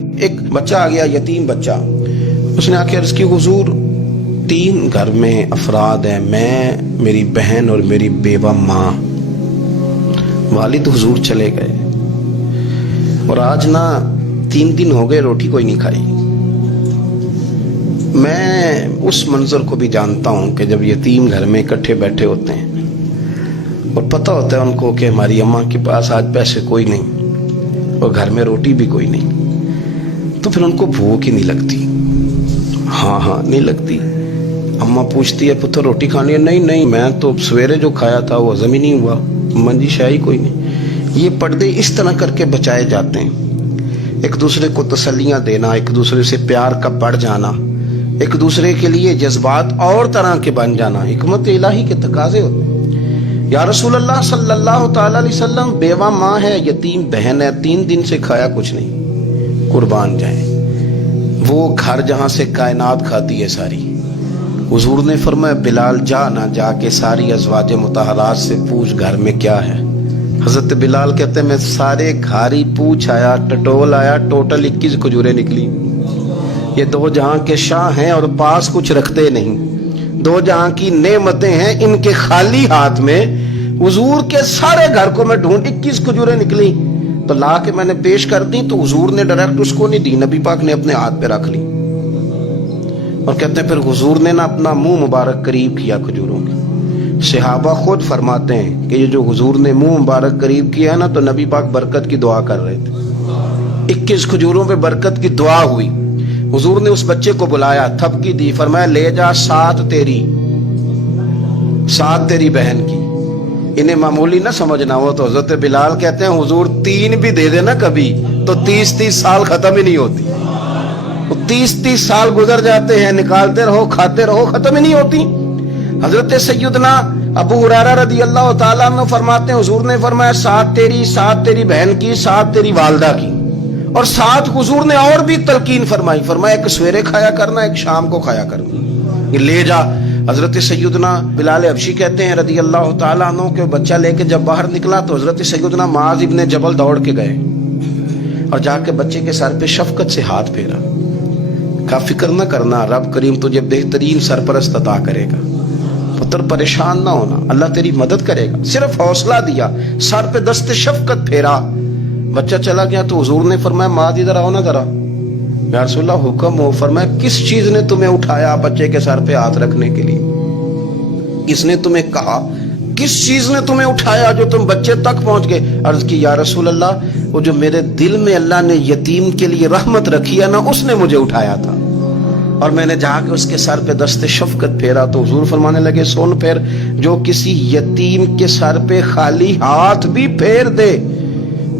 ایک بچہ آ گیا، یتیم بچہ. اس نے آ کے عرض کی حضور 3 گھر میں افراد ہیں، میں، میری بہن اور میری بیوہ ماں. والد حضور چلے گئے اور آج نہ 3 دن ہو گئے روٹی کوئی نہیں کھائی. میں اس منظر کو بھی جانتا ہوں کہ جب یتیم گھر میں اکٹھے بیٹھے ہوتے ہیں اور پتہ ہوتا ہے ان کو کہ ہماری اماں کے پاس آج پیسے کوئی نہیں اور گھر میں روٹی بھی کوئی نہیں، تو پھر ان کو بھوک ہی نہیں لگتی. ہاں نہیں لگتی. اماں پوچھتی ہے پتر روٹی کھانی ہے؟ نہیں میں تو سویرے جو کھایا تھا وہ ہضم ہی نہیں ہوا. اماں جی شاہی کوئی نہیں. یہ پردے اس طرح کر کے بچائے جاتے ہیں. ایک دوسرے کو تسلیاں دینا، ایک دوسرے سے پیار کا بڑھ جانا، ایک دوسرے کے لیے جذبات اور طرح کے بن جانا حکمت الہی کے تقاضے ہوتے ہیں. یا رسول اللہ صلی اللہ تعالی علیہ وسلم، بیوہ ماں ہے، یتیم بہن ہے، 3 دن سے کھایا کچھ نہیں. قربان جائیں وہ گھر جہاں سے کائنات کھاتی ہے ساری. حضور نے فرمایا بلال جا نہ جا کے ساری ازواج مطہرات سے پوچھ گھر میں کیا ہے. حضرت بلال کہتے ہیں میں سارے گھاری پوچھ آیا، ٹٹول آیا، ٹوٹل 21 کھجوریں نکلی. یہ 2 جہاں کے شاہ ہیں اور پاس کچھ رکھتے نہیں. 2 جہاں کی نعمتیں ہیں، ان کے خالی ہاتھ میں حضور کے سارے گھر کو میں ڈھونڈ 21 کھجوریں نکلی تو لا کے میں نے پیش کر دی، تو حضور نے ڈائریکٹ اس کو نہیں دی، نبی پاک نے اپنے ہاتھ پہ رکھ لی. اور کہتے ہیں پھر حضور نے نا اپنا منہ مبارک قریب کیا کھجوروں کے. صحابہ خود فرماتے ہیں کہ یہ جو حضور نے منہ مبارک قریب کیا ہے نا، تو نبی پاک برکت کی دعا کر رہے تھے. 21 کھجوروں پہ برکت کی دعا ہوئی. حضور نے اس بچے کو بلایا، تھپکی دی، فرمایا لے جا 7 تیری 7 تیری بہن کی. انہیں معمولی نہ سمجھنا ہو تو حضرت بلال کہتے ہیں حضور 3 بھی دے دینا کبھی تو 30 سال ختم ہی نہیں ہوتی. 30 سال گزر جاتے ہیں، نکالتے رہو کھاتے رہو، ختم ہی نہیں ہوتی. حضرت سیدنا ابو ہریرہ رضی اللہ تعالیٰ عنہ فرماتے ہیں حضور نے فرمایا 7 تیری، 7 تیری بہن کی، 7 تیری والدہ کی، اور 7 حضور نے اور بھی تلقین فرمائی. فرمایا ایک سویرے کھایا کرنا، ایک شام کو کھایا کرنا. یہ لے جا. حضرت سیدنا بلال حبشی کہتے ہیں رضی اللہ تعالیٰ عنہ کہ بچہ لے کے جب باہر نکلا تو حضرت سیدنا معاذ ابن جبل دوڑ کے گئے اور جا کے بچے کے سر پہ شفقت سے ہاتھ پھیرا. کا فکر نہ کرنا، رب کریم تجھے بہترین سرپرست عطا کرے گا، پتر پریشان نہ ہونا، اللہ تیری مدد کرے گا. صرف حوصلہ دیا، سر پہ دست شفقت پھیرا. بچہ چلا گیا تو حضور نے فرمایا معاذ ادھر آؤ نا ذرا. یا رسول اللہ حکم ہو. فرمایا کس چیز نے تمہیں اٹھایا بچے کے سر پہ ہاتھ رکھنے کے لیے؟ کس نے تمہیں کہا؟ کس چیز نے تمہیں اٹھایا جو تم بچے تک پہنچ گئے؟ عرض کی یا رسول اللہ وہ جو میرے دل میں اللہ نے یتیم کے لیے رحمت رکھی ہے نا، اس نے مجھے اٹھایا تھا. اور میں نے جا کے اس کے سر پہ دست شفقت پھیرا تو حضور فرمانے لگے سن پھر، جو کسی یتیم کے سر پہ خالی ہاتھ بھی پھیر دے،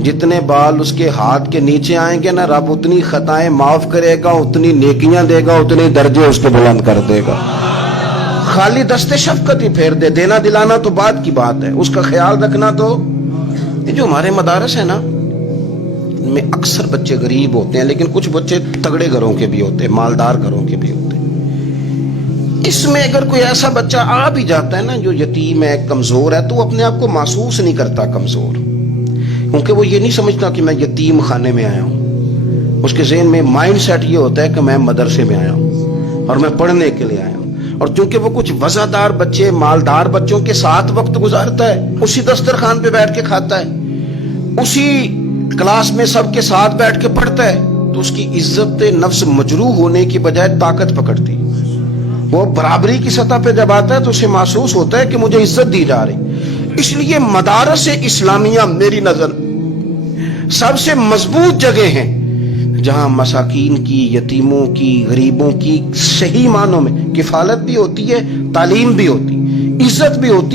جتنے بال اس کے ہاتھ کے نیچے آئیں گے نا، رب اتنی خطائیں معاف کرے گا، اتنی نیکیاں دے گا، اتنے درجے اس کے بلند کر دے گا. خالی دست شفقت ہی پھیر دے. دینا دلانا تو بعد کی بات ہے، اس کا خیال رکھنا. تو یہ جو ہمارے مدارس ہیں نا، ان میں اکثر بچے غریب ہوتے ہیں، لیکن کچھ بچے تگڑے گھروں کے بھی ہوتے ہیں، مالدار گھروں کے بھی ہوتے ہیں. اس میں اگر کوئی ایسا بچہ آ بھی جاتا ہے نا جو یتیم ہے، کمزور ہے، تو وہ اپنے آپ کو محسوس نہیں کرتا کمزور، کیونکہ وہ یہ نہیں سمجھتا کہ میں یتیم خانے میں آیا ہوں. اس کے ذہن میں مائنڈ سیٹ یہ ہوتا ہے کہ میں مدرسے میں آیا ہوں اور میں پڑھنے کے لیے آیا ہوں. اور چونکہ وہ کچھ وزادار بچے، مالدار بچوں کے ساتھ وقت گزارتا ہے، اسی دسترخوان پہ بیٹھ کے کھاتا ہے، اسی کلاس میں سب کے ساتھ بیٹھ کے پڑھتا ہے، تو اس کی عزت نفس مجروح ہونے کی بجائے طاقت پکڑتی. وہ برابری کی سطح پہ جب آتا ہے تو اسے محسوس ہوتا ہے کہ مجھے عزت دی جا رہی. اس لیے مدارس اسلامیہ میری نظر سب سے مضبوط جگہ ہیں جہاں مساکین کی، یتیموں کی، غریبوں کی صحیح معنوں میں کفالت بھی ہوتی ہے، تعلیم بھی ہوتی، عزت بھی ہوتی.